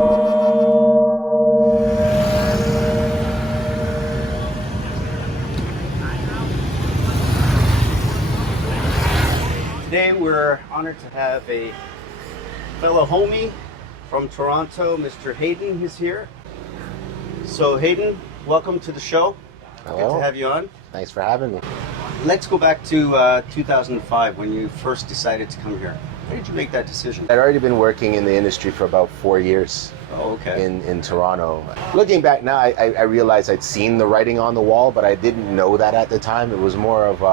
Today we're honored to have a fellow homie from Toronto, Mr. Hayden is here. So Hayden, welcome to the show. Hello. Good to have you on. Thanks for having me. Let's go back to 2005 when you first decided to come here. Why did you make that decision? I'd already been working in the industry for about 4 years. Oh, okay. In Toronto. Looking back now, I realized I'd seen the writing on the wall, but I didn't know that at the time. It was more of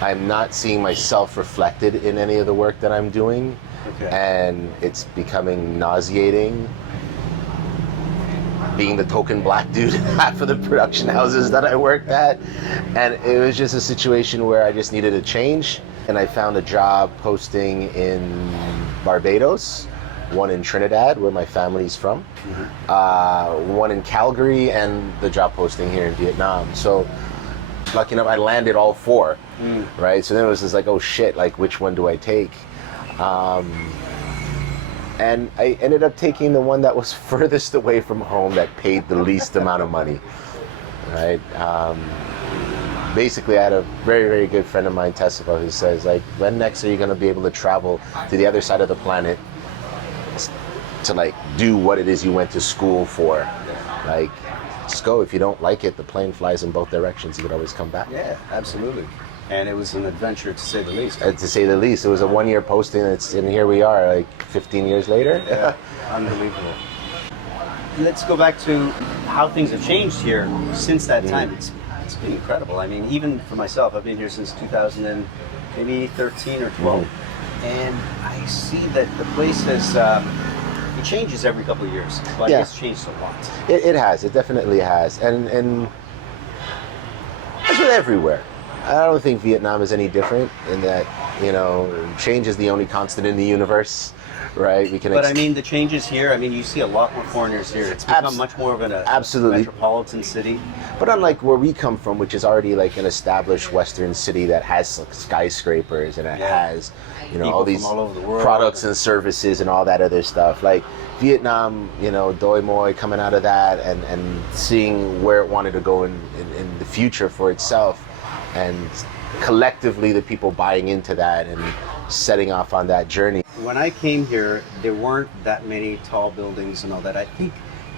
I'm not seeing myself reflected in any of the work that I'm doing, and it's becoming nauseating. Being the token black dude at half of the production houses that I worked at, and it was just a situation where I just needed a change, and I found a job posting in Barbados, one in Trinidad, where my family's from, one in Calgary, and the job posting here in Vietnam. So lucky enough, I landed all four, right? So then it was just like, oh shit, like which one do I take? And I ended up taking the one that was furthest away from home, that paid the least amount of money, right? Basically, I had a very, very good friend of mine testify who says, like, when next are you going to be able to travel to the other side of the planet to, like, do what it is you went to school for? Like, just go. If you don't like it, the plane flies in both directions. You could always come back. Yeah, absolutely. And it was an adventure, to say the least. To say the least. It was a 1-year posting, and here we are, like 15 years later. Yeah, unbelievable. Let's go back to how things have changed here since that time. It's been incredible. I mean, even for myself, I've been here since 2013 or 12, and I see that the place has it changes every couple of years, but it's changed a lot. It has. It definitely has, and it's with everywhere. I don't think Vietnam is any different in that, you know, change is the only constant in the universe, right? But I mean, the changes here, I mean, you see a lot more foreigners here. It's become much more of an metropolitan city. But unlike where we come from, which is already like an established Western city that has like skyscrapers and it has, you know, all these all over the world, products and services and all that other stuff. Like Vietnam, you know, Doi Moi coming out of that and seeing where it wanted to go in the future for itself. And collectively the people buying into that and setting off on that journey. When I came here, there weren't that many tall buildings and all that. I think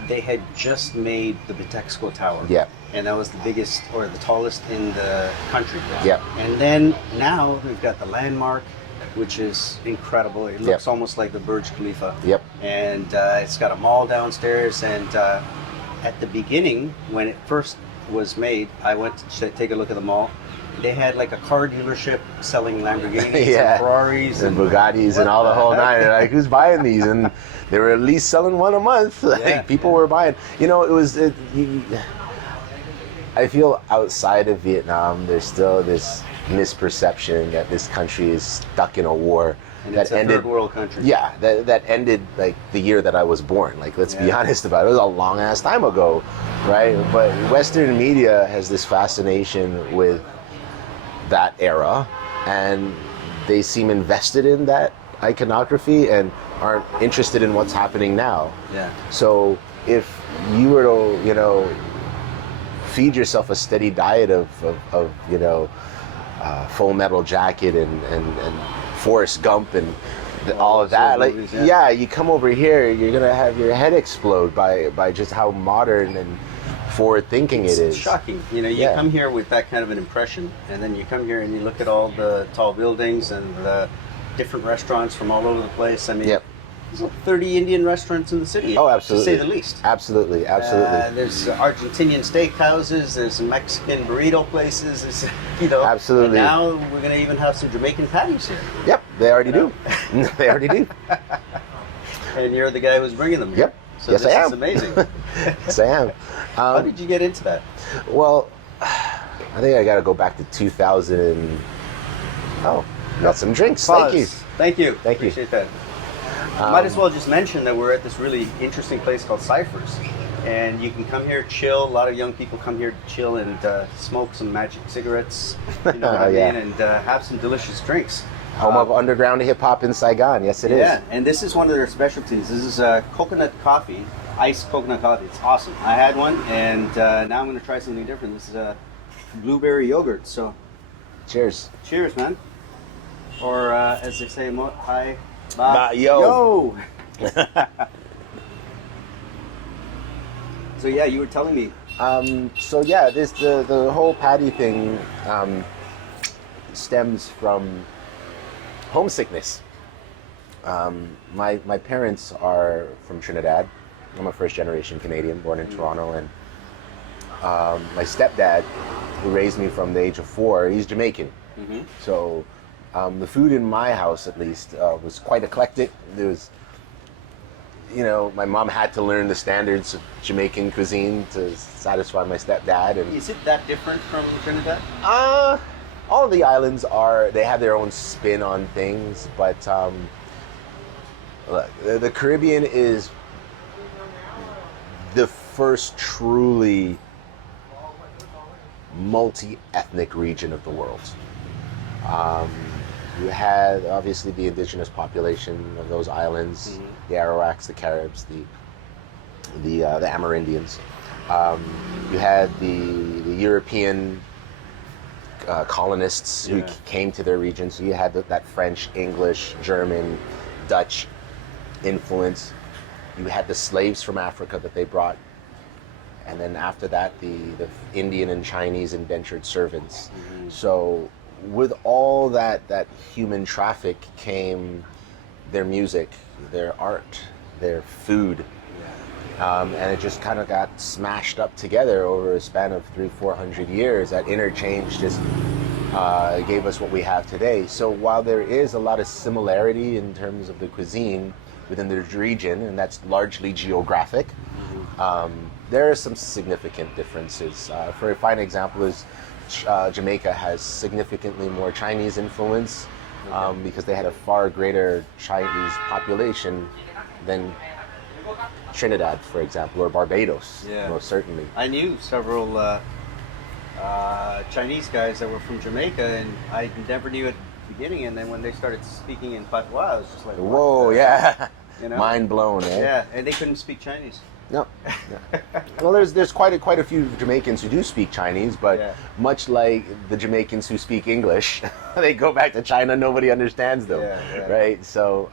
they had just made the Bitexco Tower. Yeah. And that was the biggest or the tallest in the country. Yeah. And then now we've got the Landmark, which is incredible. It looks almost like the Burj Khalifa. Yep. And it's got a mall downstairs. And at the beginning, when it first was made, I went to take a look at the mall. They had like a car dealership selling Lamborghinis and Ferraris and Bugattis and all the whole nine. And like, who's buying these? And they were at least selling one a month. Like people were buying. You know, I feel outside of Vietnam, there's still this misperception that this country is stuck in a war. And it's a third world country. Yeah, that ended like the year that I was born. Like, let's be honest about it. It was a long ass time ago, right? But Western media has this fascination with that era, and they seem invested in that iconography and aren't interested in what's happening now. Yeah. So if you were to, you know, feed yourself a steady diet of you know, Full Metal Jacket and Forrest Gump and all of that, like movies, you come over here, you're gonna have your head explode by just how modern and forward thinking it is. It's shocking. You know, you come here with that kind of an impression, and then you come here and you look at all the tall buildings and the different restaurants from all over the place. I mean, there's like 30 Indian restaurants in the city. Oh, absolutely. To say the least. Absolutely. There's Argentinian steakhouses. There's Mexican burrito places. There's, you know. Absolutely. And now we're going to even have some Jamaican patties here. Yep, they already do. They already do. And you're the guy who's bringing them here. Yep. So yes, this I am. is amazing. Yes, I am. How did you get into that? Well, I think I got to go back to 2000. Got some drinks. Pause. Thank you. Appreciate that. Might as well just mention that we're at this really interesting place called Cyphers. And you can come here, chill. A lot of young people come here to chill and smoke some magic cigarettes, you know what I mean, and have some delicious drinks. Home of underground hip hop in Saigon. Yes, it is. Yeah, and this is one of their specialties. This is coconut coffee, iced coconut coffee. It's awesome. I had one, and now I'm going to try something different. This is a blueberry yogurt. So, Cheers. cheers, man. Or as they say, hi, Ba yo. So yeah, you were telling me. So yeah, the whole patty thing stems from homesickness. My parents are from Trinidad. I'm a first generation Canadian, born in Toronto, and my stepdad, who raised me from the age of 4, he's Jamaican. Mm-hmm. So the food in my house, at least, was quite eclectic. There was, my mom had to learn the standards of Jamaican cuisine to satisfy my stepdad. And is it that different from Trinidad? all of the islands they have their own spin on things, but look, the Caribbean is the first truly multi-ethnic region of the world. You had obviously the indigenous population of those islands, the Arawaks, the Caribs, the Amerindians. You had the European colonists who came to their region. So you had that French, English, German, Dutch influence. You had the slaves from Africa that they brought. And then after that, the Indian and Chinese indentured servants. So with all that human traffic came their music, their art, their food. And it just kind of got smashed up together over a span of 300-400 years. That interchange just gave us what we have today. So while there is a lot of similarity in terms of the cuisine within the region, and that's largely geographic, there are some significant differences. For a fine example is Jamaica has significantly more Chinese influence because they had a far greater Chinese population than Trinidad, for example, or Barbados, most certainly. I knew several Chinese guys that were from Jamaica, and I never knew at the beginning, and then when they started speaking in patois, I was just like, whoa, yeah. Mind blown, eh? Yeah, and they couldn't speak Chinese. No. Well, there's quite a few Jamaicans who do speak Chinese, but much like the Jamaicans who speak English, they go back to China, nobody understands them, right? So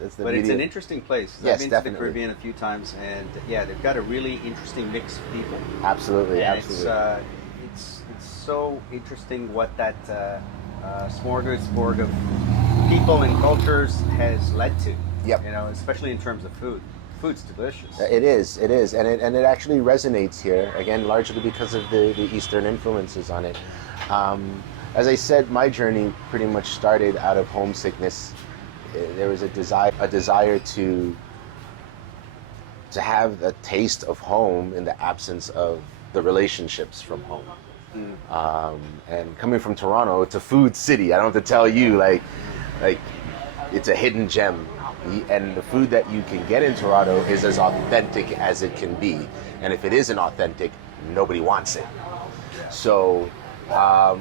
that's the. But it's an interesting place. Yes, I've been definitely. to the Caribbean a few times, and they've got a really interesting mix of people. Absolutely, and absolutely. It's so interesting what that smorgasbord of people and cultures has led to. Yep. Especially in terms of food. Food's delicious. It is, and it actually resonates here again, largely because of the Eastern influences on it. As I said, my journey pretty much started out of homesickness. There was a desire to have a taste of home in the absence of the relationships from home. And coming from Toronto, it's a food city. I don't have to tell you, like it's a hidden gem. And the food that you can get in Toronto is as authentic as it can be. And if it isn't authentic, nobody wants it. So I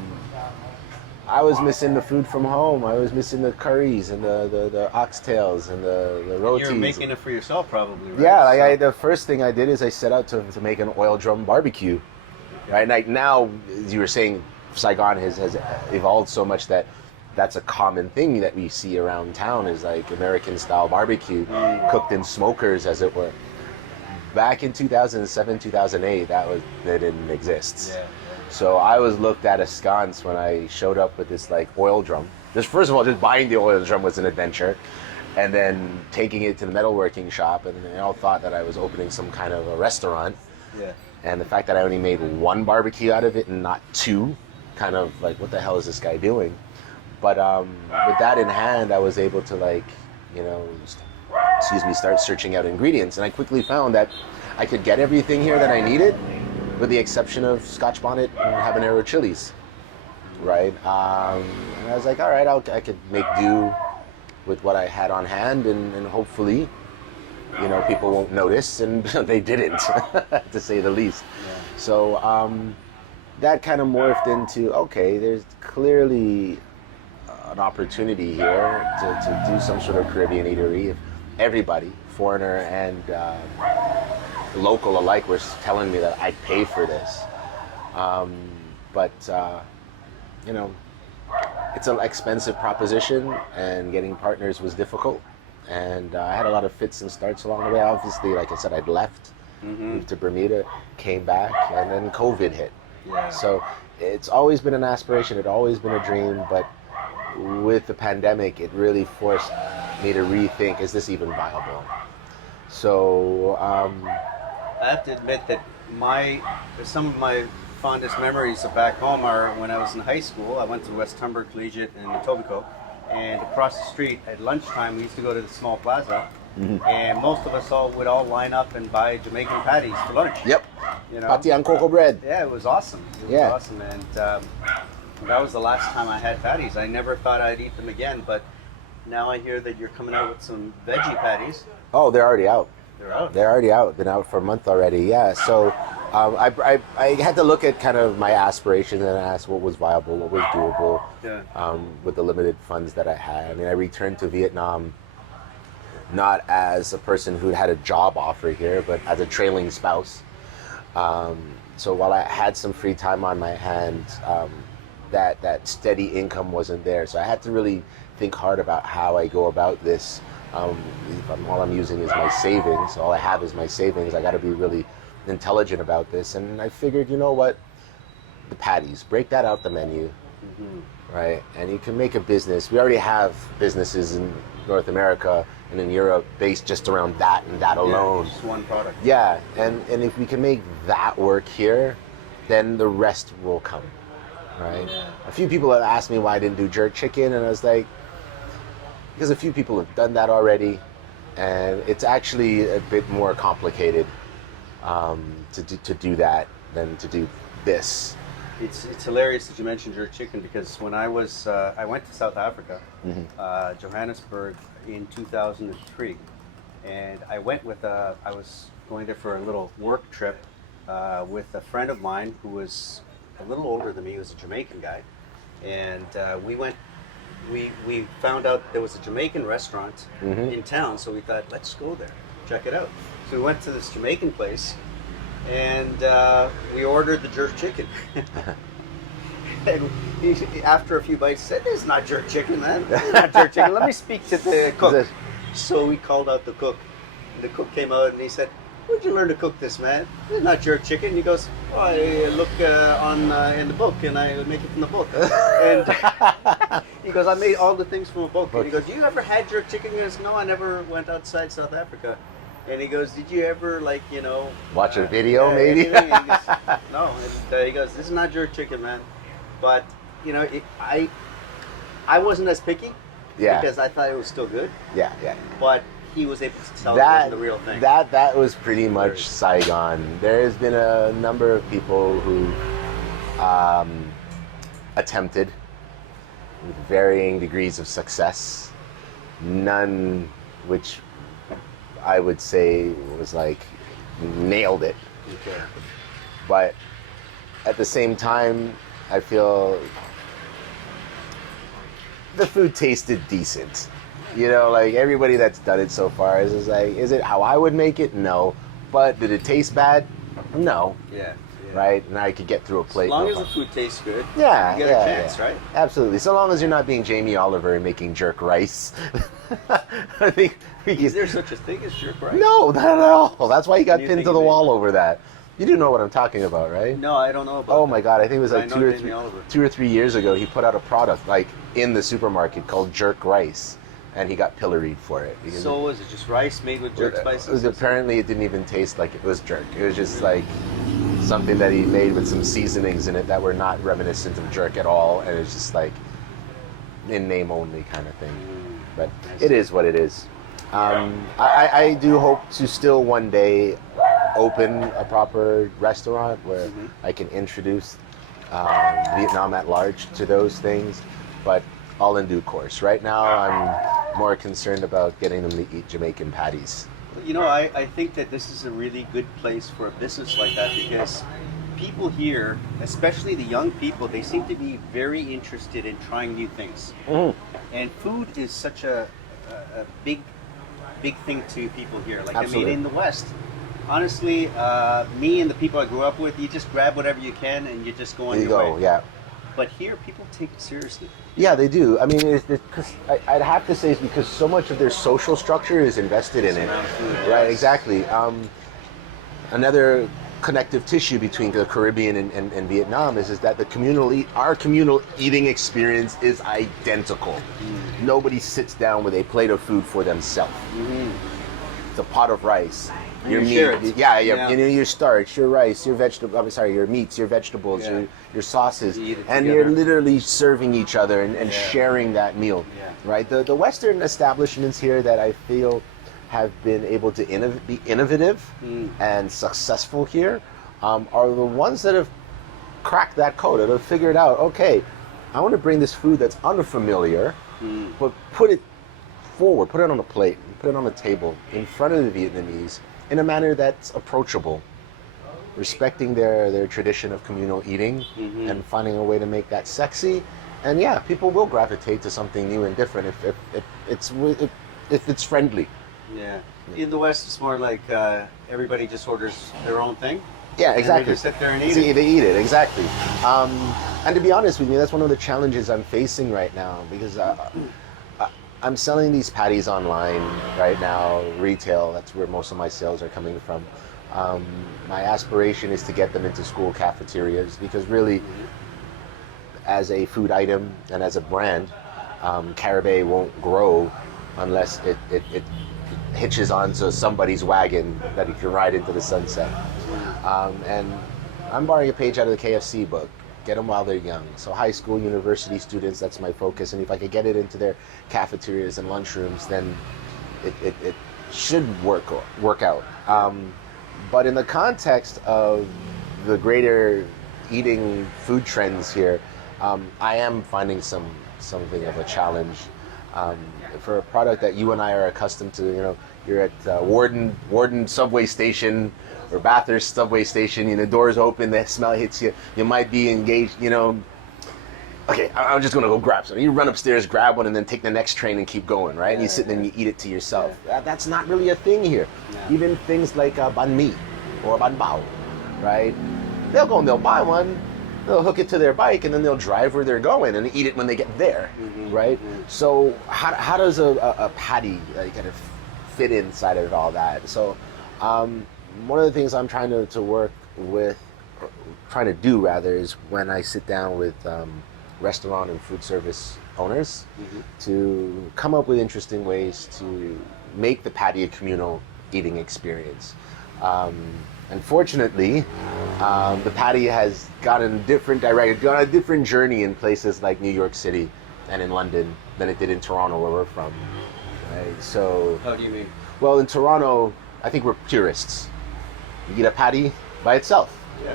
was missing the food from home. I was missing the curries and the oxtails and the rotis. You're making it for yourself, probably, right? Yeah, the first thing I did is I set out to make an oil drum barbecue. Right? Like now, as you were saying, Saigon has evolved so much that that's a common thing that we see around town is like American style barbecue cooked in smokers, as it were. Back in 2007, 2008, that didn't exist. So I was looked at askance when I showed up with this like oil drum. First of all, just buying the oil drum was an adventure, and then taking it to the metalworking shop, and they all thought that I was opening some kind of a restaurant. And the fact that I only made one barbecue out of it and not two, kind of like, what the hell is this guy doing? But with that in hand, I was able to start searching out ingredients. And I quickly found that I could get everything here that I needed, with the exception of Scotch bonnet and habanero chilies, right? And I was like, all right, I could make do with what I had on hand, and hopefully, people won't notice, and they didn't, to say the least. So that kind of morphed into, okay, there's clearly an opportunity here to do some sort of Caribbean eatery. If everybody, foreigner and local alike, were telling me that I'd pay for this. But it's an expensive proposition, and getting partners was difficult. And I had a lot of fits and starts along the way. Obviously, like I said, I'd left, moved to Bermuda, came back, and then COVID hit. Yeah. So it's always been an aspiration. It's always been a dream. But with the pandemic, it really forced me to rethink, is this even viable? So I have to admit that some of my fondest memories of back home are when I was in high school. I went to West Humber Collegiate in Etobicoke, and across the street at lunchtime we used to go to the small plaza, and most of us would all line up and buy Jamaican patties for lunch. Yep. Patty and cocoa bread. Yeah, it was awesome. It was awesome, and that was the last time I had patties. I never thought I'd eat them again, but now I hear that you're coming out with some veggie patties. Oh, they're already out. They're out. They're already out. Been out for a month already. Yeah. So I had to look at kind of my aspirations and ask what was viable, what was doable, with the limited funds that I had. I mean, I returned to Vietnam not as a person who had a job offer here, but as a trailing spouse. So while I had some free time on my hands, that steady income wasn't there. So I had to really think hard about how I go about this. All I'm using is my savings. All I have is my savings. I got to be really intelligent about this. And I figured, you know what? The patties, break that out the menu, right? And you can make a business. We already have businesses in North America and in Europe based just around that and that alone. Just one product. Yeah, and if we can make that work here, then the rest will come, right? A few people have asked me why I didn't do jerk chicken, and I was like, because a few people have done that already, and it's actually a bit more complicated to do that than to do this. It's hilarious that you mentioned jerk chicken, because when I went to South Africa, Johannesburg in 2003, and I was going there for a little work trip with a friend of mine who was a little older than me. He was a Jamaican guy, and we found out there was a Jamaican restaurant in town, so we thought, let's go there, check it out. So we went to this Jamaican place, and we ordered the jerk chicken. And after a few bites, said, "This is not jerk chicken, man. This is not jerk chicken. Let me speak to the cook." So we called out the cook. And the cook came out and he said, "Where'd you learn to cook this, man? This is not jerk chicken." He goes, "Oh, I look in the book, and I make it from the book." And he goes, "I made all the things from a book." And he goes, "You ever had jerk chicken?" He goes, "No, I never went outside South Africa." And he goes, "Did you ever, watch a video, maybe?" He goes, no. And, he goes, "This is not jerk chicken, man." But I wasn't as picky, because I thought it was still good. Yeah. But he was able to tell that it was the real thing. That was pretty much Saigon. There has been a number of people who attempted with varying degrees of success. None which I would say was nailed it. Okay. But at the same time, I feel the food tasted decent. Everybody that's done it so far is is it how I would make it? No. But did it taste bad? No. Yeah. Right? And I could get through a plate. As long as the food tastes good, you get a chance, right? Absolutely. So long as you're not being Jamie Oliver and making jerk rice. I think is there such a thing as jerk rice? No, not at all. That's why he got pinned to the wall over that. You do know what I'm talking about, right? No, I don't know about Oh my God, I think it was like 2 or 3 years ago, he put out a product in the supermarket called jerk rice, and he got pilloried for it. So was it just rice made with jerk spices? Apparently it didn't even taste like it was jerk. It was just something that he made with some seasonings in it that were not reminiscent of jerk at all, and it's just in name only kind of thing. But it is what it is. I do hope to still one day open a proper restaurant where I can introduce Vietnam at large to those things, but all in due course. Right now, I'm more concerned about getting them to eat Jamaican patties. I think that this is a really good place for a business like that, because people here, especially the young people, they seem to be very interested in trying new things. And food is such a big thing to people here. Like, Absolutely. I mean, in the West, honestly, me and the people I grew up with, you just grab whatever you can and you just go on your way. Yeah. But here, people take it seriously. Yeah, they do. I mean, cause I'd have to say it's because so much of their social structure is invested in it. Food, Right, yes. exactly. Another connective tissue between the Caribbean and Vietnam is that our communal eating experience is identical. Nobody sits down with a plate of food for themselves. It's a pot of rice. Your meat, share it. yeah, Yeah. You know, your starch, your rice, your your meats, your vegetables, Yeah. your sauces, You eat it and together. you're literally serving each other and Yeah. sharing that meal, Yeah. right? The Western establishments here that I feel have been able to be innovative and successful here are the ones that have cracked that code, that have figured out, okay, I want to bring this food that's unfamiliar, but put it forward, put it on a plate, put it on a table in front of the Vietnamese in a manner that's approachable, respecting their tradition of communal eating and finding a way to make that sexy. And yeah, people will gravitate to something new and different if it's friendly. Yeah. In the West, it's more like everybody just orders their own thing. Yeah, exactly. And they just sit there and eat See, it. they eat it, exactly. And to be honest with you, that's one of the challenges I'm facing right now, because I'm selling these patties online right now, retail. That's where most of my sales are coming from. My aspiration is to get them into school cafeterias, because really, as a food item and as a brand, Caribe won't grow unless it hitches onto somebody's wagon that you can ride into the sunset. And I'm borrowing a page out of the KFC book. Get them while they're young. So high school, university students, that's my focus. And if I could get it into their cafeterias and lunchrooms, then it should work out. But in the context of the greater eating food trends here, I am finding something of a challenge. For a product that you and I are accustomed to, you know, you're at Warden subway station or Bathurst subway station, you know, doors open, the smell hits you, you might be engaged, you know, okay, I'm just gonna go grab something. You run upstairs, grab one, and then take the next train and keep going, right? And you sit there and you eat it to yourself. That's not really a thing here. No. Even things like banh mi or banh bao, right? They'll go and they'll buy one, they'll hook it to their bike, and then they'll drive where they're going and eat it when they get there, right? So how does a patty kind of fit inside of all that? So one of the things I'm trying to work with, or trying to do rather, is when I sit down with restaurant and food service owners to come up with interesting ways to make the patty a communal eating experience. Unfortunately, the patty has gone in different directions, gone a different journey in places like New York City and in London than it did in Toronto, where we're from. Right? So, How do you mean? well, in Toronto, I think we're purists. You eat a patty by itself, Yeah.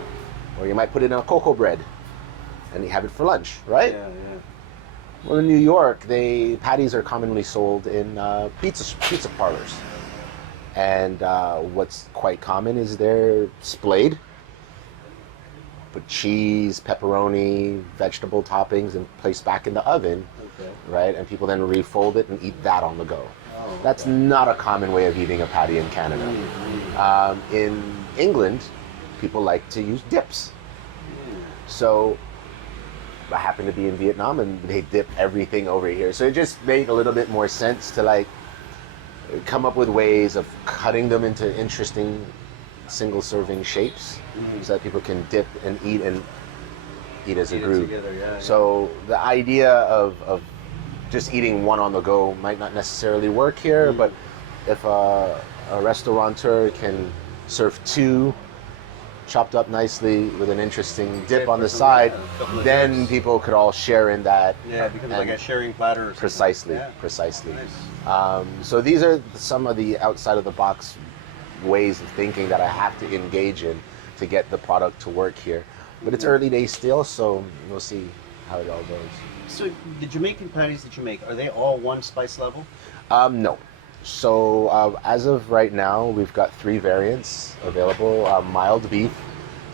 or you might put it in a cocoa bread and you have it for lunch, right? Yeah. Well, in New York, patties are commonly sold in pizza parlors. And what's quite common is they're splayed, put cheese, pepperoni, vegetable toppings, and placed back in the oven, Okay. right? And people then refold it and eat that on the go. Oh, That's not a common way of eating a patty in Canada. In England, people like to use dips. So I happen to be in Vietnam, and they dip everything over here. So it just made a little bit more sense to like come up with ways of cutting them into interesting single serving shapes so that people can dip and eat as a Eat it group. together, yeah, So the idea of just eating one on the go might not necessarily work here, but if a restaurateur can serve two chopped up nicely with an interesting dip on the side, a couple of then dips. people could all share in that. Yeah, it becomes like and- a sharing platter. Or something. Precisely, Yeah. precisely. Nice. So these are some of the outside of the box ways of thinking that I have to engage in to get the product to work here. But it's early days still, so we'll see how it all goes. So the Jamaican patties that you make, are they all one spice level? No. So as of right now, we've got 3 variants available. Mild beef,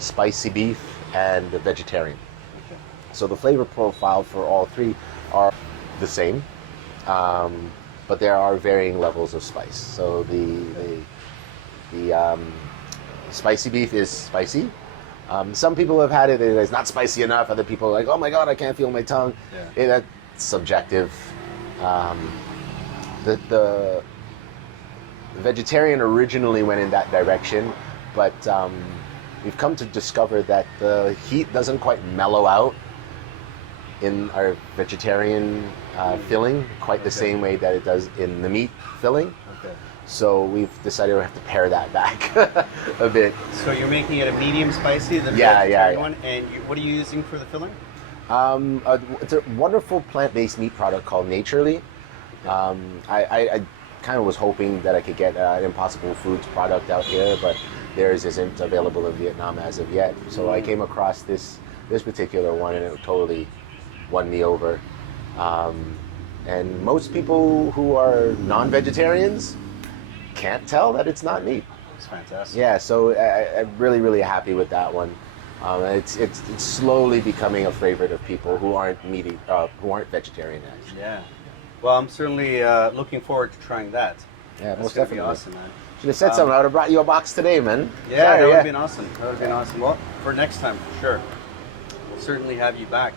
spicy beef, and the vegetarian. Okay. So the flavor profile for all three are the same, but there are varying levels of spice. So the spicy beef is spicy. Some people have had it; it's not spicy enough. Other people are like, "Oh my god, I can't feel my tongue." Yeah. That's subjective. The vegetarian originally went in that direction, but we've come to discover that the heat doesn't quite mellow out in our vegetarian filling quite the same way that it does in the meat filling. Okay. So we've decided we have to pare that back a bit. So you're making it a medium spicy, the Yeah. one, and what are you using for the filling? It's a wonderful plant-based meat product called Naturally. I kind of was hoping that I could get an Impossible Foods product out here, but theirs isn't available in Vietnam as of yet. So I came across this particular one, and it totally won me over. And most people who are non-vegetarians can't tell that it's not meat. It's fantastic. Yeah, so I'm really happy with that one. It's slowly becoming a favorite of people who aren't who aren't vegetarian. Actually. Yeah. Well, I'm certainly looking forward to trying that. Yeah, That's most gonna be definitely. awesome, man. Should have said something. I would have brought you a box today, man. Yeah, Sorry, that would have been awesome. That would have been awesome. Well, for next time, for sure. We'll certainly have you back.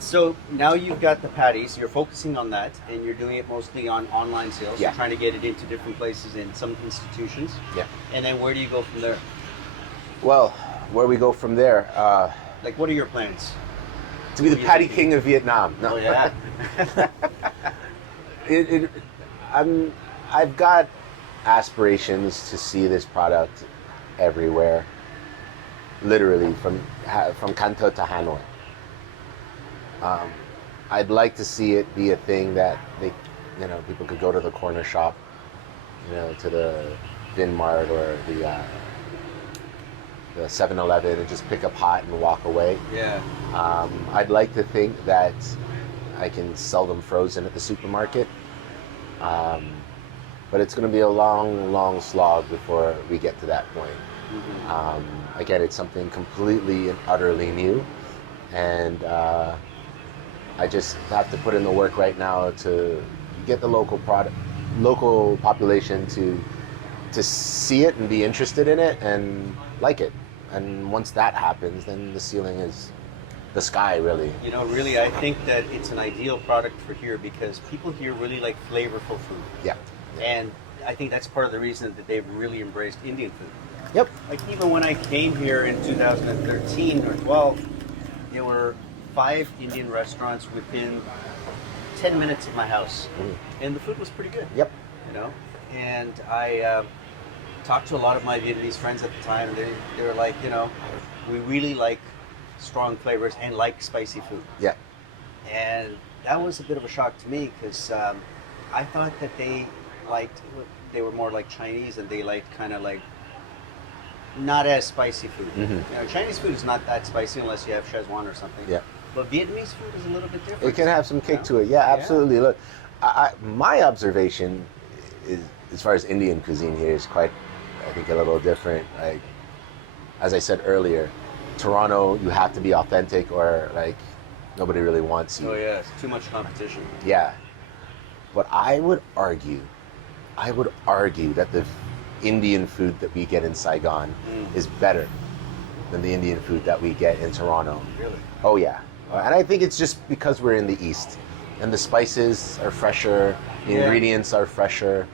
So now you've got the patties, you're focusing on that, and you're doing it mostly on online sales. Yeah. You're trying to get it into different places in some institutions. Yeah. And then where do you go from there? Well, where we go from there? Like, what are your plans? To be the What are you patty thinking? king of Vietnam. No. Oh, yeah. I've got aspirations to see this product everywhere, literally from Can Tho to Hanoi. I'd like to see it be a thing that people could go to the corner shop, to the Vin Mart or the 7-Eleven and just pick up hot and walk away. Yeah. I'd like to think that I can sell them frozen at the supermarket. But it's going to be a long slog before we get to that point. Mm-hmm. Again, it's something completely and utterly new. And I just have to put in the work right now to get the local population to see it and be interested in it and like it. And once that happens, then the ceiling is the sky, really. Really, I think that it's an ideal product for here because people here really like flavorful food. Yeah. And I think that's part of the reason that they've really embraced Indian food. Yep. Like even when I came here in 2013 or 12, there were 5 Indian restaurants within 10 minutes of my house. Mm-hmm. And the food was pretty good. Yep. And I talked to a lot of my Vietnamese friends at the time, and they were like, we really like strong flavors and like spicy food. Yeah. And that was a bit of a shock to me because I thought that they were more like Chinese and they liked kind of like not as spicy food. Mm-hmm. Chinese food is not that spicy unless you have Szechuan or something. Yeah. But Vietnamese food is a little bit different. It can have some kick to it. Yeah, absolutely. Look, my observation is, as far as Indian cuisine here, is quite, I think, a little different. Like, as I said earlier, Toronto, you have to be authentic or like nobody really wants you. Oh yeah, it's too much competition. Yeah. But I would argue that the Indian food that we get in Saigon is better than the Indian food that we get in Toronto. Really? Oh yeah. And I think it's just because we're in the East and the spices are fresher, the ingredients are fresher.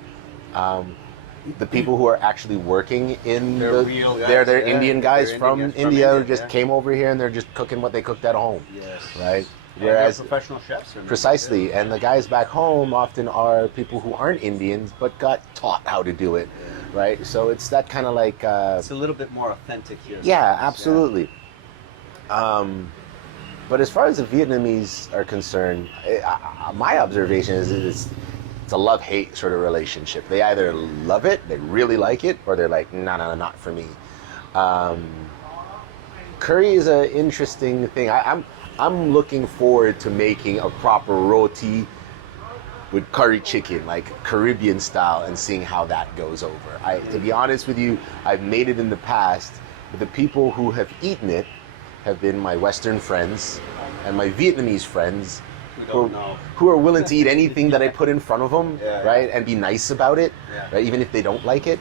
The people who are actually working in real guys. they're Indian guys they're from Indian, India who India, just came over here and they're just cooking what they cooked at home. Yes. Right? And Whereas they're professional chefs. precisely, and the guys back home often are people who aren't Indians but got taught how to do it, right? So it's that kind of like it's a little bit more authentic here. yeah, absolutely. But as far as the Vietnamese are concerned, my observation is it's a love-hate sort of relationship. They either love it, they really like it, or they're like, no, not for me. Curry is an interesting thing. I'm looking forward to making a proper roti with curry chicken, like Caribbean style, and seeing how that goes over. To be honest with you, I've made it in the past, But the people who have eaten it have been my Western friends and my Vietnamese friends who are willing to eat anything that I put in front of them, right? And be nice about it, right? Even if they don't like it.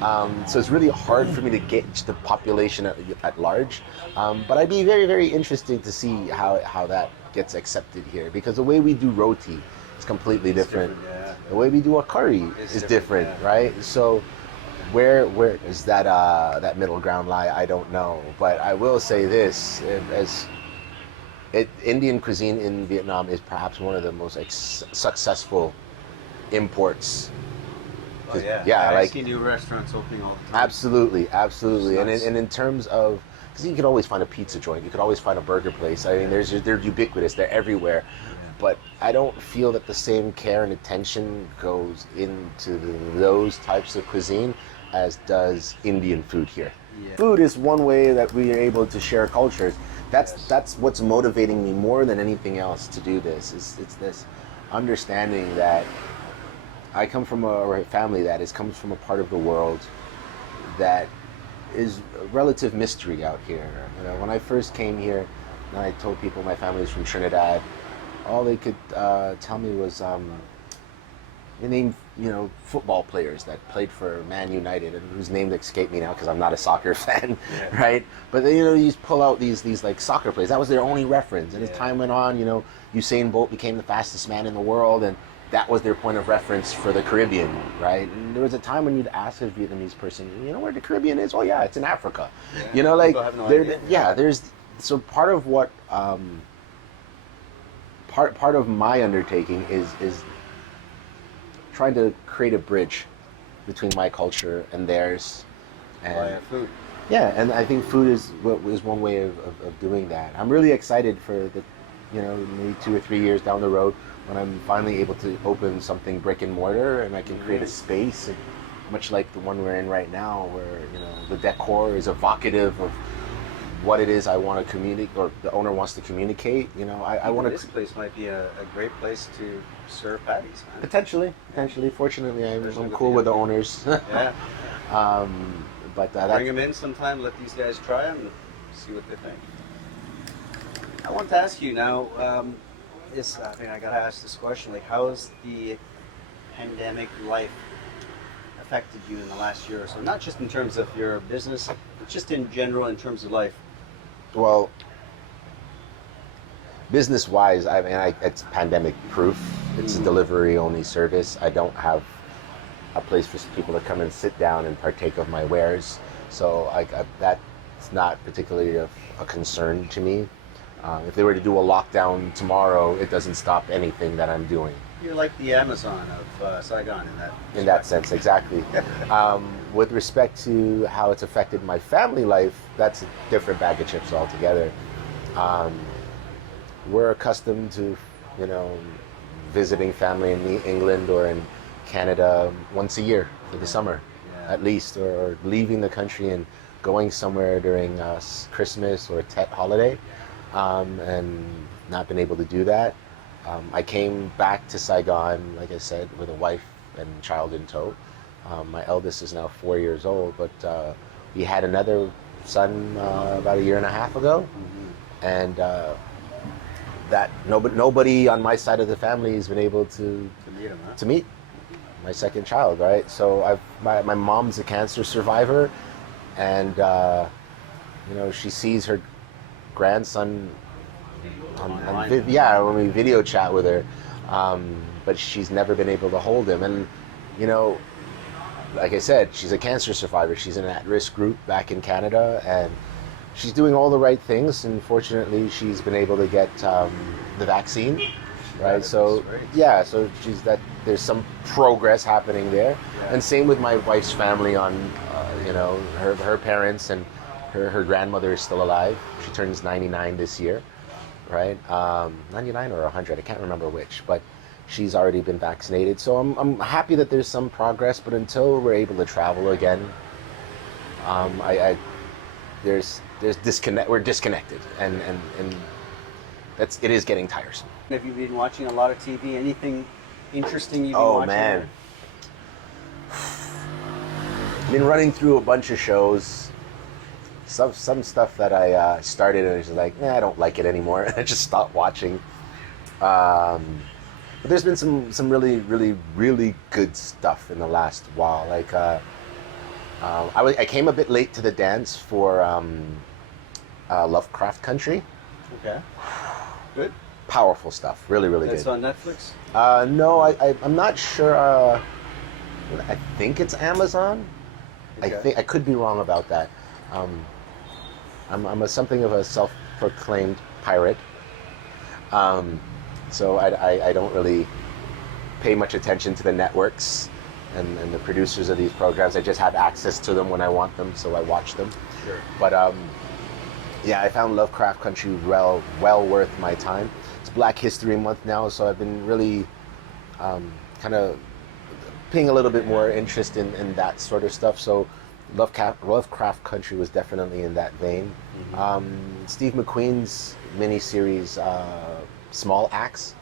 So it's really hard for me to gauge the population at large. But I'd be very, very interested to see how that gets accepted here, because the way we do roti is completely different. The way we do a curry is different, right? So where does that middle ground lie? I don't know. But I will say this, Indian cuisine in Vietnam is perhaps one of the most successful imports. Oh yeah, yeah, I see new restaurants opening all the time. Absolutely. Nice. And in terms of, because you could always find a pizza joint, you could always find a burger place. I mean, they're ubiquitous, they're everywhere. But I don't feel that the same care and attention goes into those types of cuisine as does Indian food here. Yeah. Food is one way that we are able to share cultures. That's what's motivating me more than anything else to do this. It's this understanding that I come from a family that comes from a part of the world that is a relative mystery out here. You know, when I first came here, and I told people my family is from Trinidad, all they could tell me was they named, football players that played for Man United, and whose names escape me now because I'm not a soccer fan, right? But they, you just pull out these like soccer players. That was their only reference. And as time went on, Usain Bolt became the fastest man in the world, and that was their point of reference for the Caribbean, right? And there was a time when you'd ask a Vietnamese person, where the Caribbean is? Oh yeah, it's in Africa. Yeah. There's so part of what part of my undertaking is trying to create a bridge between my culture and theirs. And food. Yeah, and I think food is one way of doing that. I'm really excited for the, maybe 2 or 3 years down the road when I'm finally able to open something brick and mortar and I can create a space, and much like the one we're in right now, where the decor is evocative of what it is I want to communicate, or the owner wants to communicate. I want to. This place might be a great place to serve patties, man. Potentially. Fortunately, I'm cool with the owners. Yeah. But bring them in sometime. Let these guys try them and see what they think. I want to ask you now. I gotta ask this question. Like, how has the pandemic life affected you in the last year or so? Not just in terms of your business, but just in general in terms of life. Well, business-wise, it's pandemic-proof. It's a delivery-only service. I don't have a place for people to come and sit down and partake of my wares, so that's not particularly a concern to me. If they were to do a lockdown tomorrow, it doesn't stop anything that I'm doing. You're like the Amazon of Saigon in that sense, exactly. With respect to how it's affected my family life, that's a different bag of chips altogether. We're accustomed to, visiting family in England or in Canada once a year for the summer, at least, or leaving the country and going somewhere during Christmas or Tet holiday, and not been able to do that. I came back to Saigon, like I said, with a wife and child in tow. My eldest is now 4 years old, but we had another son about 1.5 years ago, and that nobody on my side of the family has been able to meet him, huh? to meet my second child, right? So my mom's a cancer survivor, and she sees her grandson when we video chat with her, but she's never been able to hold him. And like I said, she's a cancer survivor. She's in an at-risk group back in Canada, and she's doing all the right things. And fortunately, she's been able to get the vaccine, right? So there's some progress happening there. And same with my wife's family on, her parents, and her grandmother is still alive. She turns 99 this year, right? 99 or 100, I can't remember which, but she's already been vaccinated. So I'm happy that there's some progress, but until we're able to travel again, there's disconnect. We're disconnected, and it is getting tiresome. Have you been watching a lot of TV? Anything interesting you've been watching? Oh man, been running through a bunch of shows. some stuff that I started and I was just like, I don't like it anymore, and I just stopped watching. But there's been some really, really, really good stuff in the last while. Like I came a bit late to the dance for Lovecraft Country. Okay. Good. Powerful stuff. Really, really That's good. on Netflix? No, I'm not sure. I think it's Amazon. Okay. I could be wrong about that. I'm something of a self-proclaimed pirate. So I don't really pay much attention to the networks and the producers of these programs. I just have access to them when I want them, so I watch them. Sure. But yeah, I found Lovecraft Country well worth my time. It's Black History Month now, so I've been really kind of paying a little bit more interest in that sort of stuff. So Lovecraft Country was definitely in that vein. Mm-hmm. Steve McQueen's miniseries, Small Axe,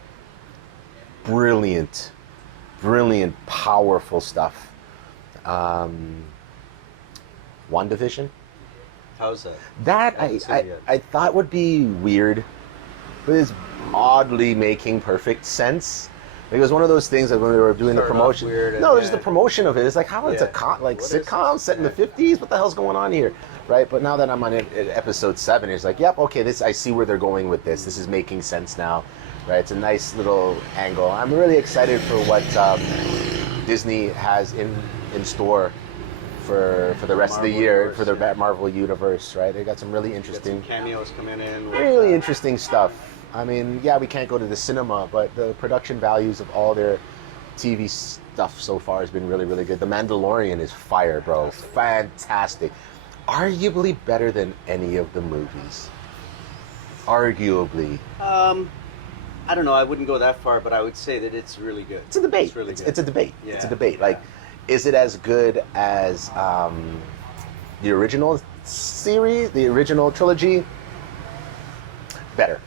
brilliant, powerful stuff. WandaVision. How's that? That I thought would be weird, but it's oddly making perfect sense. It was one of those things that when we were doing the promotion, just the promotion of it. It's like, how it's a sitcom set in the 50s? What the hell's going on here, right? But now that I'm on episode 7, it's like, yep, okay, I see where they're going with this. This is making sense now, right? It's a nice little angle. I'm really excited for what Disney has in store for the rest of the year, for the Marvel universe, right? They got some really interesting cameos coming in. Really interesting stuff. I mean, yeah, we can't go to the cinema, but the production values of all their TV stuff so far has been really, really good. The Mandalorian is fire, bro. Fantastic. Arguably better than any of the movies. Arguably. I don't know. I wouldn't go that far, but I would say that it's really good. It's a debate. It's really good. It's a debate. Yeah. It's a debate. Yeah. Like, is it as good as the original series, the original trilogy? Better.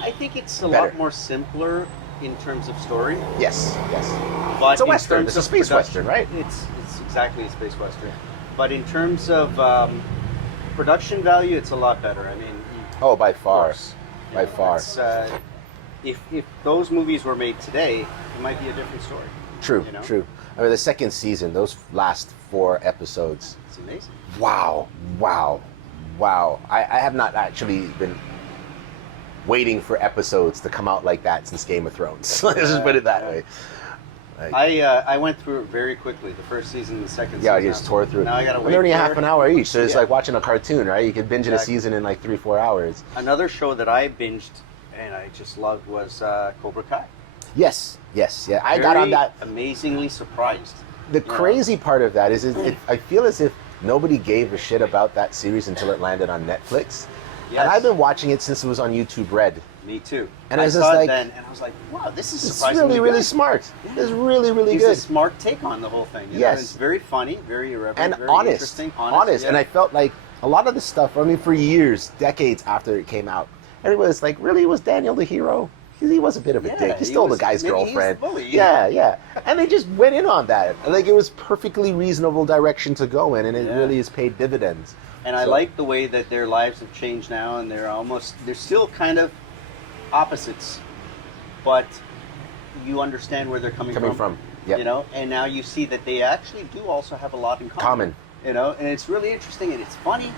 I think it's a lot more simpler in terms of story. Yes. But it's a western. It's a space western, right? It's exactly a space western. But in terms of production value, it's a lot better. I mean, by far, by far. If those movies were made today, it might be a different story. True. I mean, the second season, those last 4 episodes. It's amazing. Wow. I have not actually been waiting for episodes to come out like that since Game of Thrones. Let's just put it that way. I went through it very quickly, the first season and the second season. Yeah, you just tore through it. Now I gotta wait. They're only half an hour each, so it's like watching a cartoon, right? You could binge it a season in like 3-4 hours. Another show that I binged and I just loved was Cobra Kai. Yes. I got on that. Amazingly surprised. The crazy part of that is I feel as if nobody gave a shit about that series until it landed on Netflix. Yes. And I've been watching it since it was on YouTube Red. Me too. And I saw it then, and I was like, wow, this is surprisingly really, really good. smart. Yeah. It's really, really good. It's a smart take on the whole thing. You know? It's very funny, very irreverent, and very honest. interesting. Honest. Yeah. And I felt like a lot of the stuff, I mean, for years, decades after it came out, everybody was like, really, was Daniel the hero? He was a bit of a dick. He stole the guy's girlfriend. He was the bully, yeah. And they just went in on that. Like, it was perfectly reasonable direction to go in, and it really has paid dividends. And I like the way that their lives have changed now, and they're still kind of opposites, but you understand where they're coming from. Yep. You know, and now you see that they actually do also have a lot in common. You know, and it's really interesting, and it's funny.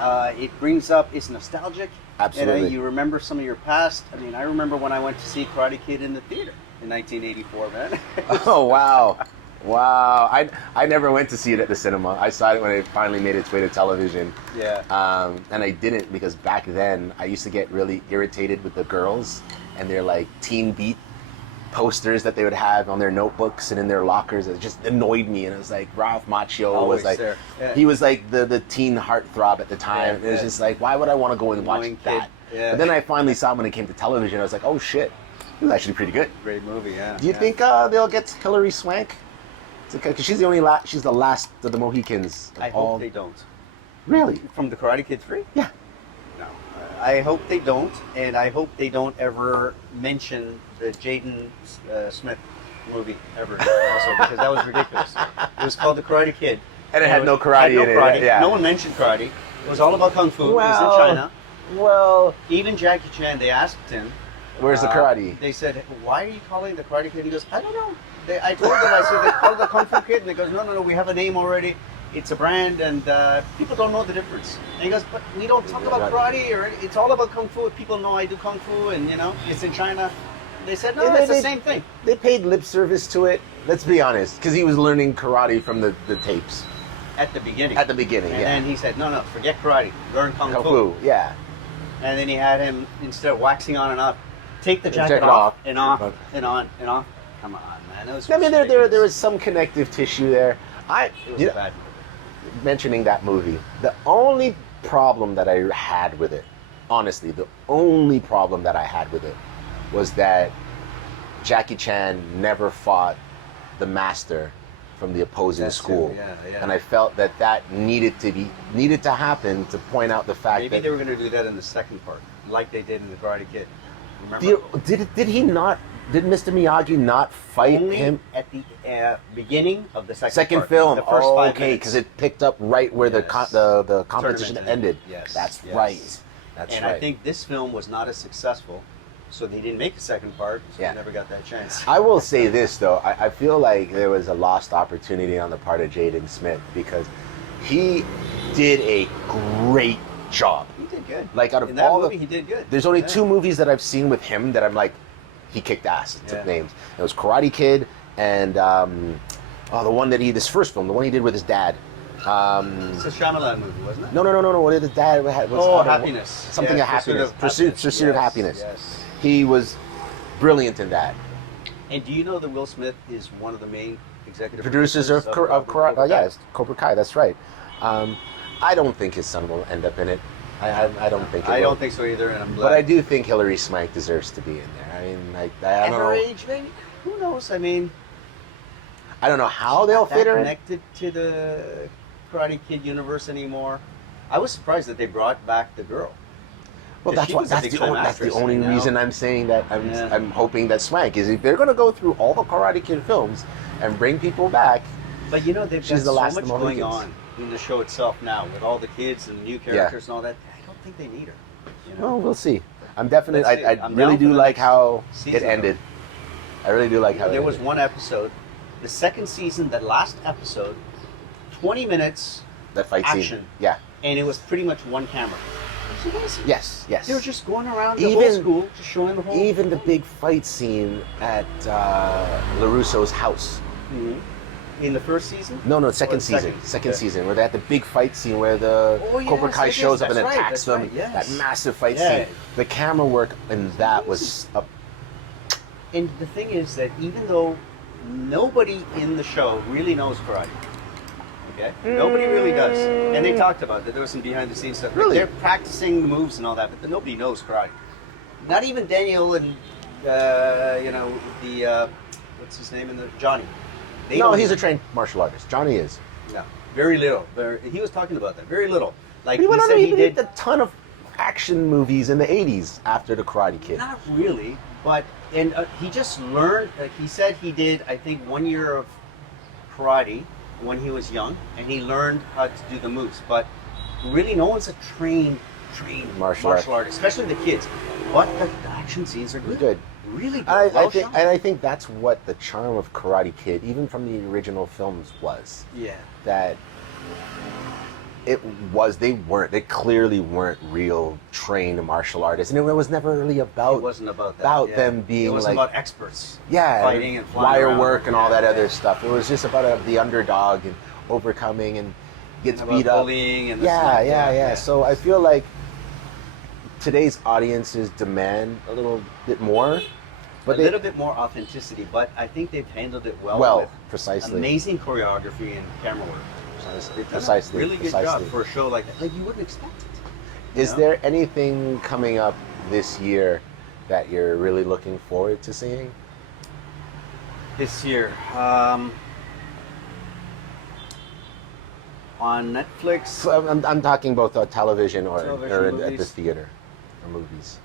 It brings up, it's nostalgic. Absolutely. You remember some of your past. I mean, I remember when I went to see Karate Kid in the theater in 1984, man. Oh, wow. I never went to see it at the cinema. I saw it when it finally made its way to television. Yeah. And I didn't because back then I used to get really irritated with the girls and their like Teen Beat posters that they would have on their notebooks and in their lockers. It just annoyed me, and it was like Ralph Macchio was like he was like the teen heartthrob at the time. It was just like, why would I want to go and watch that? But then I finally saw it when it came to television. I was like, oh shit, it was actually pretty good. Great movie, yeah. Do you think they'll get Hilary Swank? Because she's the she's the last of the Mohicans. I hope they don't. Really? From the Karate Kid 3? Yeah. No. I hope they don't, and I hope they don't ever mention the Jaden Smith movie ever. Also, because that was ridiculous. It was called The Karate Kid. And it had no karate in it. No one mentioned karate. It was all about kung fu. Well, it was in China. Well, Even Jackie Chan, they asked him. where's the karate? They said, "Why are you calling the Karate Kid?" He goes, "I don't know." I told them, I said, "They call it the Kung Fu Kid," and they goes, "No, we have a name already. It's a brand, and people don't know the difference." And he goes, "But we don't talk about karate, or it's all about kung fu. People know I do kung fu, and it's in China." They said, "No, it's the same thing." They paid lip service to it. Let's be honest, because he was learning karate from the tapes At the beginning. at the beginning. And yeah. then he said, "No, forget karate. Learn kung Kung fu." fu. Yeah. And then he had him, instead of waxing on and off, take the Take jacket it off off. and off and on and off. Come on, man. It was I mean, there ridiculous. was some connective tissue there. It was bad. Mentioning that movie, the only problem that I had with it, honestly, the only problem that I had with it was that Jackie Chan never fought the master from the opposing That's school. true, yeah. And I felt that needed to happen to point out the fact Maybe that they were going to do that in the second part, like they did in the Karate Kid. Remember? did Mr. Miyagi not fight Only him? at the beginning of the second Second part, film. the first 5 okay, minutes. because it picked up right where Yes. the competition Tournament ended. Yes, That's yes. right. That's and right. I think this film was not as successful, so they didn't make a second part, so Yeah. they never got that chance. I will say this though, I feel like there was a lost opportunity on the part of Jaden Smith because he did a great job. He did good. Like out of in that all movie, the, he did good. there's only Yeah. 2 movies that I've seen with him that I'm like, he kicked ass. It took Yeah. names. It was Karate Kid and the one that this first film, the one he did with his dad. It's a Shyamalan movie, wasn't it? No. What did his dad was? Happiness. Something Yeah, of happiness. Pursuit of Yes, happiness. Yes. He was brilliant in that. And do you know that Will Smith is one of the main executive Producers of Cobra Kai? yes, Cobra Kai. That's right. I don't think his son will end up in it. I don't think. I don't think so either, and I'm glad. But I do think Hilary Swank deserves to be in there. I mean, I At don't her know. age, maybe. Who knows? I mean, I don't know how they'll that fit her in. connected to the Karate Kid universe anymore. I was surprised that they brought back the girl. Well, She was a big time that's the actress, only you know? reason I'm saying that Yeah. I'm hoping that Swank is if they're going to go through all the Karate Kid films and bring people back. But they've got She's the so last much of the going Mohicans. on in the show itself now with all the kids and the new characters and all that. I don't think they need her. You know? Well, we'll see. I'm definitely. Let's see. I I'm really down for do the like next how season, it ended. I really do like how There it was ended. one episode, the second season, the last episode, 20 minutes, That fight scene. action. Yeah. and it was pretty much one camera. So what is it? Yes. They were just going around the whole Even- school, just showing the whole. Even the big fight scene at LaRusso's house. Mhm. In the first season? No, second Or season. second? Second Okay. season where they had the big fight scene where the Oh, Cobra yes, Kai yes, shows up and that's right, attacks that's them. right, yes. That massive fight Yeah. scene. The camera work in that was up. And the thing is that even though nobody in the show really knows karate, okay? Nobody really does. And they talked about that. There was some behind the scenes stuff. Really? They're practicing the moves and all that, but nobody knows karate. Not even Daniel and, what's his name? Johnny. They No, don't he's a even- trained martial artist. Johnny is. No, very little. He was talking about that. Very little. Like He went on said to he did. a ton of action movies in the 80s after the Karate Kid. Not really, but he just learned. He said he did, I think, 1 year of karate when he was young, and he learned how to do the moves. But really, no one's a trained Martial artist, especially the kids. But the action scenes are It was good. good. Really good. I think that's what the charm of Karate Kid, even from the original films, was. Yeah. That they clearly weren't real trained martial artists, and it was never really about It wasn't about that. yeah. them being It was like about experts. yeah, fighting and flying wire around. work and all Yeah, that other yeah. stuff. It was just about the underdog and overcoming and gets About beat up. bullying and this Yeah, and that. yeah. So I feel like today's audiences demand a little bit more, but a little bit more authenticity, but I think they've handled it well. well, with precisely. amazing choreography and camera work. They've done Precisely, a really good precisely. job for a show like that. Like you wouldn't expect it. you Is know? there anything coming up this year that you're really looking forward to seeing? This year? On Netflix, So I'm talking both on television or at the movies. theater or movies.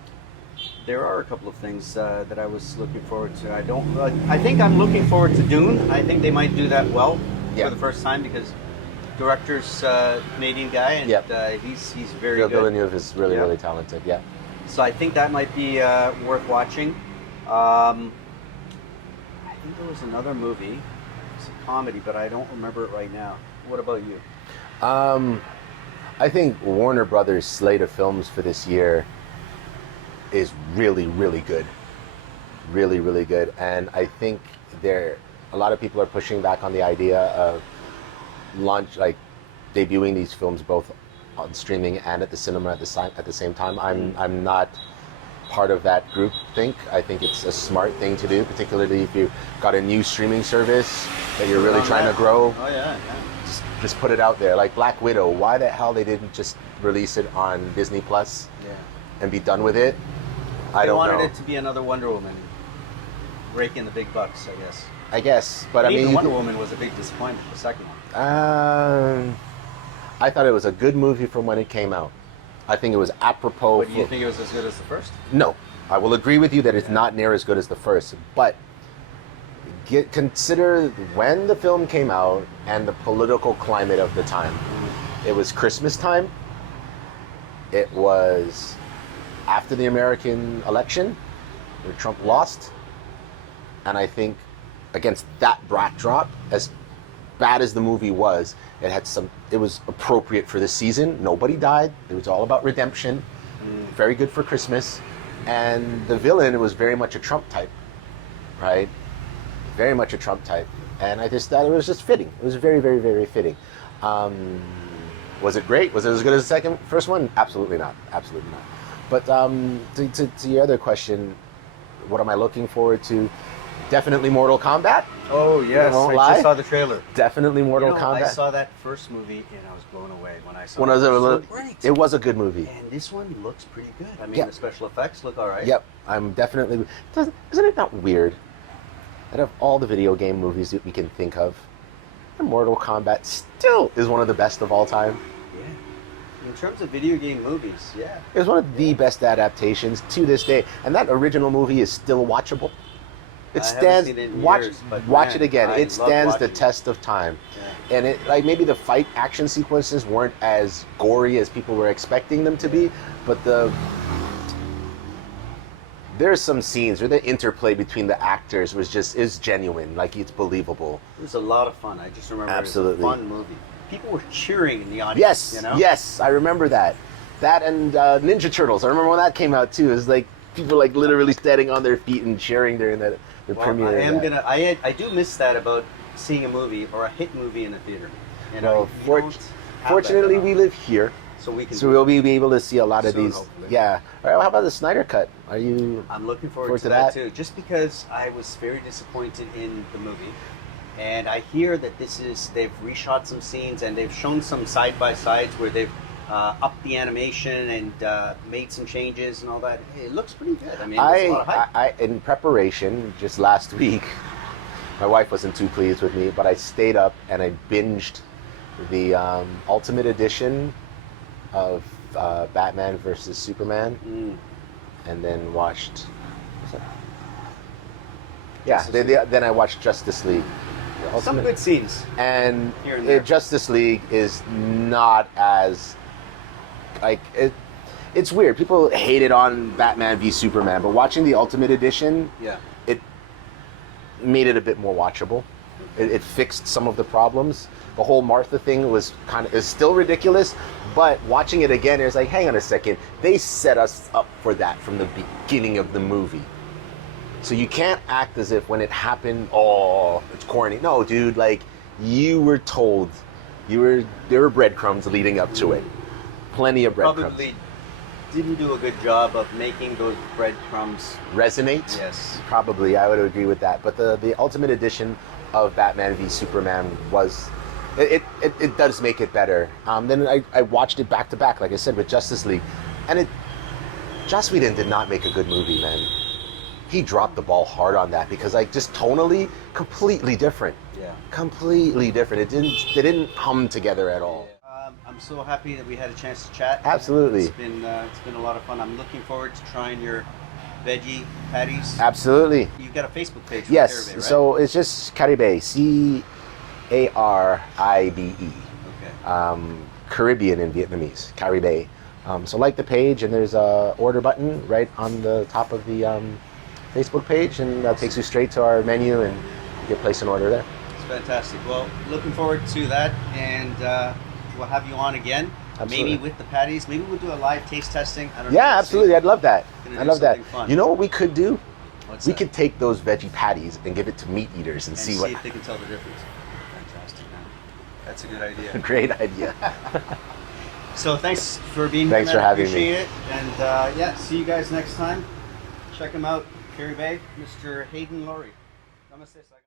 there are a couple of things that I was looking forward to. I think I'm looking forward to Dune. I think they might do that well Yeah. for the first time because director's Canadian guy, and he's very Bill good. Villeneuve is really, really talented, yeah. So I think that might be worth watching. I think there was another movie. It's a comedy, but I don't remember it right now. What about you? I think Warner Brothers' slate of films for this year is really, really good. Really, really good. And I think a lot of people are pushing back on the idea of debuting these films both on streaming and at the cinema at the same time. I'm not part of that group think. I think it's a smart thing to do, particularly if you've got a new streaming service that you're really trying to grow. Oh yeah. Just put it out there. Like Black Widow, why the hell they didn't just release it on Disney Plus and be done with it? I don't know. They wanted it to be another Wonder Woman, rake in the big bucks, I guess, but even Wonder Woman was a big disappointment, the second one. I thought it was a good movie from when it came out. I think it was apropos. But do you think it was as good as the first? No, I will agree with you that it's not near as good as the first, but consider when the film came out and the political climate of the time. It was Christmas time. It was after the American election, where Trump lost. And I think against that backdrop, as bad as the movie was, it was appropriate for the season. Nobody died. It was all about redemption. Very good for Christmas. And the villain was very much a Trump type, right? Very much a Trump type. And I just thought it was just fitting. It was very, very, very fitting. Was it great? Was it as good as the first one? Absolutely not. Absolutely not. But to your other question, what am I looking forward to? Definitely Mortal Kombat. Oh yes, I just saw the trailer. Definitely Mortal Kombat. I saw that first movie and I was blown away when I saw it. It was a good movie. And this one looks pretty good. I mean, the special effects look all right. Yep, I'm definitely. Isn't it not weird? Out of all the video game movies that we can think of, Mortal Kombat still is one of the best of all time. Yeah. In terms of video game movies, it's one of the best adaptations to this day, and that original movie is still watchable. It stands. Watch it again. It stands the test of time, and it maybe the fight action sequences weren't as gory as people were expecting them to be, but there's some scenes where the interplay between the actors is genuine, like it's believable. It was a lot of fun. I just remember Absolutely. It was a fun movie. People were cheering in the audience. Yes, yes, I remember that. That and Ninja Turtles. I remember when that came out too. It was like people literally standing on their feet and cheering during the premiere. I do miss that about seeing a movie or a hit movie in a theater. Fortunately, we live here. So we'll be able to see a lot of these. Hopefully. Yeah. All right. Well, how about the Snyder Cut? I'm looking forward to that too. Just because I was very disappointed in the movie, and I hear that they've reshot some scenes and they've shown some side by sides where they've upped the animation and made some changes and all that. It looks pretty good. I mean, there's a lot of hype. In preparation, just last week, my wife wasn't too pleased with me, but I stayed up and I binged the Ultimate Edition of Batman versus Superman, and then watched. Then I watched Justice League. Some good scenes. And here and there. Justice League is not as it's weird. People hated on Batman v Superman, but watching the Ultimate Edition, it made it a bit more watchable. It fixed some of the problems. The whole Martha thing is still ridiculous, but watching it again, it's like, hang on a second, they set us up for that from the beginning of the movie. So you can't act as if when it happened, it's corny. No, dude, you were told, there were breadcrumbs leading up to it. Plenty of breadcrumbs. Probably didn't do a good job of making those breadcrumbs resonate. Yes. Probably, I would agree with that. But the Ultimate Edition of Batman v Superman was... It does make it better. Then I watched it back to back, like I said, with Justice League. And Joss Whedon did not make a good movie, man. He dropped the ball hard on that because just tonally, completely different. Yeah. Completely different. They didn't hum together at all. I'm so happy that we had a chance to chat. Absolutely. It's been a lot of fun. I'm looking forward to trying your veggie patties. Absolutely. You've got a Facebook page for Yes. Caribe, right? So it's just Caribe, Caribe. Okay. Caribbean in Vietnamese, Caribe. So like the page, and there's a order button right on the top of the Facebook page, and that takes you straight to our menu, and you can place an order there. It's fantastic. Well, looking forward to that, and we'll have you on again. Absolutely. Maybe with the patties. Maybe we'll do a live taste testing. I don't know. Yeah, absolutely. I'd love that. Gonna I do love that. something fun. You know what we could do? What's We that? could take those veggie patties and give it to meat eaters and And see what. if they can tell the difference. Fantastic, man. That's a good idea. Great idea. So thanks for being here. Thanks man. for having Appreciate me. it. And yeah, see you guys next time. Check him out, Caribe, Mr. Hayden Lowry. Namaste Saigon.